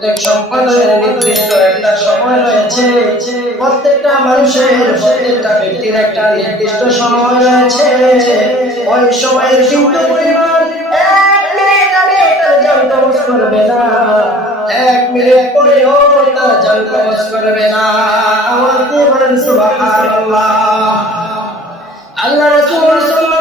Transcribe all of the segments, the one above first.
প্রত্যেক সম্প্রদায়ের নির্দিষ্ট একটা সময় রয়েছে। প্রত্যেকটা মানুষের, প্রত্যেকটা ব্যক্তির একটা নির্দিষ্ট সময় রয়েছে। ওই সময়ের সুবহানাল্লাহ। আল্লাহ রাসূল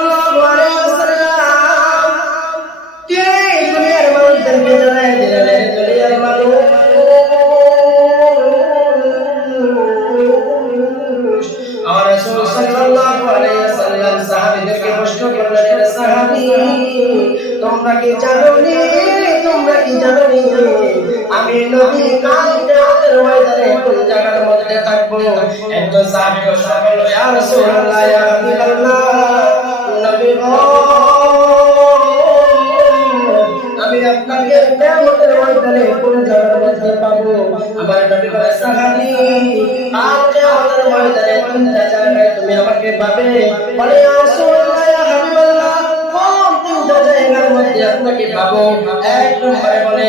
কি জানো তোমরা কি জানো আমি নবী কাল কিয়ামতের ময়দানে কোন জায়গার মধ্যে থাকব। একজন সাহাবী প্রশ্ন করল ইয়া রাসূলুল্লাহ, ইয়া হাবিবাল্লাহ, নবী গো, আমি আপনাকে কিয়ামতের ময়দানে কোন জায়গার মধ্যে পাবো? আমার সাহাবী আমাকে পাবে। বলে, ইয়া পাবো। এক নম্বরে বলে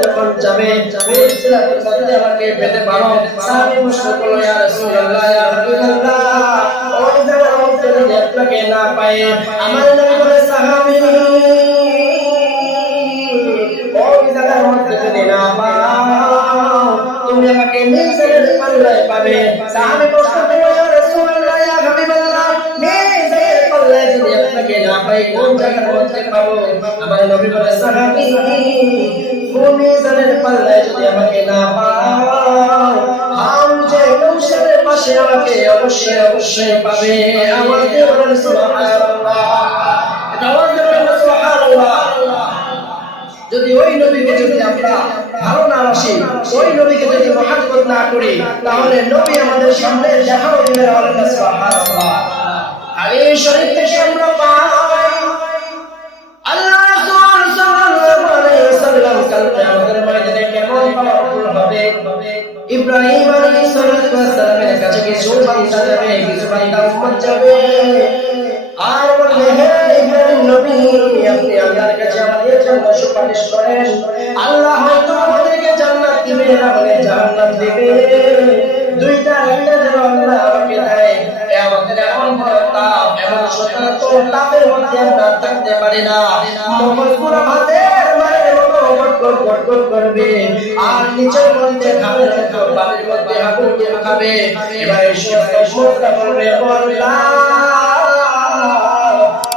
যখন যাবে আমাকে পেতে পারো সাহাবী প্রশ্ন করল, ইয়া রাসূলুল্লাহ, ইয়া হাবিবাল্লাহ যদি আপনাকে না পাই আমার নবী বলে, সাহাবী, ওই জায়গার মধ্যে যদি না পাও, তুমি আমাকে মিজানের পাল্লায় পাবে। সাহাবী কোন জায়গার নবী বলে যদি ওই নবীকে যদি আমরা ধারণা আসি, ওই নবীকে যদি মহাব্বত না করি, তাহলে নবী আমাদের সামনে দেখাও দিবে না বলেন সুবহানাল্লাহ। আর শরীর থেকে আমরা হবে। ইব্রাহিম আলাইহিস সালাতু কাছে কিছু বান্দা যাবে কিছু বান্দা উম্মত যাবে আর বলবে, হে ইব্রাহিম নবী, আপনি আল্লাহর কাছে আমাদের জন্য সুপারিশ করেন। আল্লাহ হয়তো আমাদেরকে জান্নাত দিবে না বলে জাহান্নাম দিবে। দুইটা, একটা যেন আল্লাহ আমাকে দেয়। আমাদের এমন বড় তাপ, এমন শতান্ত তাপের মধ্যে আমরা থাকতে পারি না। মগজ পুরো মায়ের মতো গটগট গটগট করবে।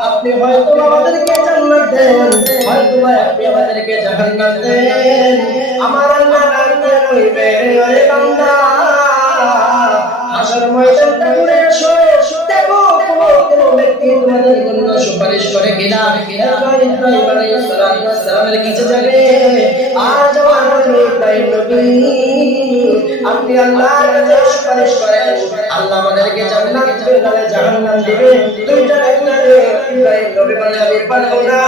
আপনি হয়তো আমাদেরকে জান্নাত দেন, হয়তো আপনি আমাদেরকে দেন। আমার আল্লাহ হাসর ময়দানটা ঘুরে দেখো কোনো ব্যক্তি তোমাদের জন্য সুপারিশ করে কিনা ইব্রাহিম আলাইহিস সালাতু ওয়াস সালামের কাছে যাবে আজ আমার নবী ইব্রাহিম নবী আপনি আল্লাহর কাছে সুপারিশ করেন আল্লাহ আমাদেরকে জান্নাত দিবে জাহান্নাম দিবে দুইটা একটা ইব্রাহিম নবী বলে আমি পারব না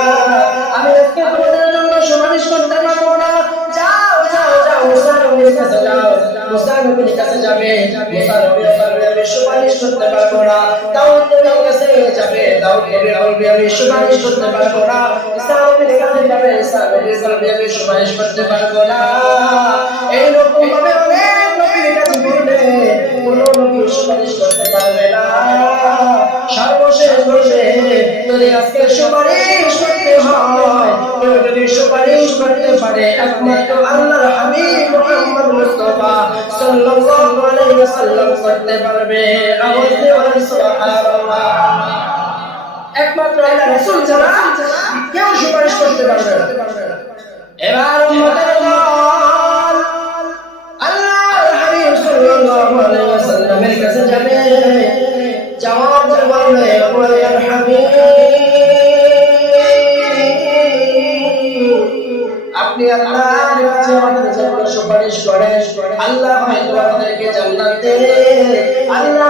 আমি আজকে তোমাদের জন্য সুপারিশ করতে পারব না যাও যাও যাও মুসা নবীর কাছে যাও মুসা নবীর কাছে যাবে মুসা নবীর কাছে আমি সুপারিশ করতে পারব না কাছে যাবে সুপারিশ করতে পারব না। কাছে যাবে আমি সুপারিশ করতে পারব না। এই রকম অনেক সুপারিশ করতে পারবে না। সর্বশেষ বলবে, যদি আজকে সুপারিশ করতে হয় যদি সুপারিশ করতে পারে, একমাত্র আল্লাহর হাবিব মুহাম্মদ মুস্তাফা সাল্লাল্লাহু আলাইহি ওয়াসাল্লাম করতে পারবে। আওয়াজ একমাত্র আল্লাহ রাসূল ছাড়া কেউ সুপারিশ করতে পারবে? না এবার উম্মতের দল। আল্লাহর হাবিব সাল্লাল্লাহু আলাইহি ওয়াসাল্লামের কাছে যাবে। হাবিব, আপনি আল্লাহর কাছে আমাদের জন্য আল্লাহ হয়তো জান্নাত, আল্লাহ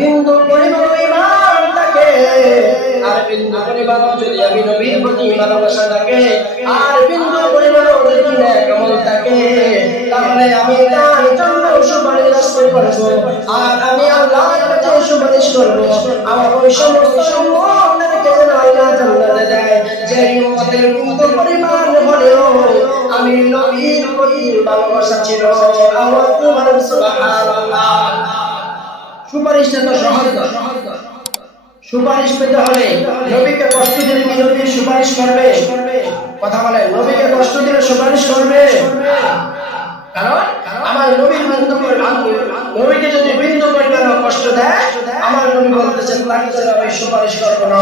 বিন্দু থাকে আর বিন্দু আমি নবীর প্রতি তাহলে আমি তার জন্য সুপারিশ করব। আর আমি আল্লাহর সুপারিশ করব। আমার ওই সমস্ত সম্মানকে যেন আল্লাহ জান্নাতে দেয়। যে উম্মতের বিন্দু পরিমাণ হলেও আমি নবীর ভালোবাসা ছিল। আওয়াজ তোমার সুবহানাল্লাহ। সুপারিশটা তো সহজ সুপারিশ পেতে হলে নবীকে কষ্ট দিলে কি সুপারিশ করবে। কথা বলে, নবীকে কষ্ট দিলে সুপারিশ করবে। কারণ আমার নবীর পরিমাণ নবীকে যদি বিন্দু পরিমাণ কষ্ট দেয়, আমার নবী বলতেছেন তাকে যেন আমি সুপারিশ করব না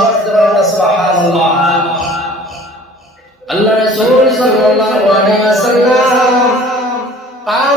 আল্লাহ রাসূল সাল্লাল্লাহু আলাইহি ওয়াসাল্লাম কাল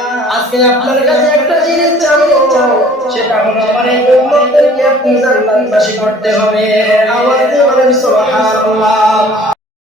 আজকে আপনার কাছে একটা জিনিস চাবো সেটা হলো আমার এই উম্মতদেরকে আপনি জান্নাতবাসী করতে হবে। আওয়াজ দিয়ে বলেন সুবহানাল্লাহ।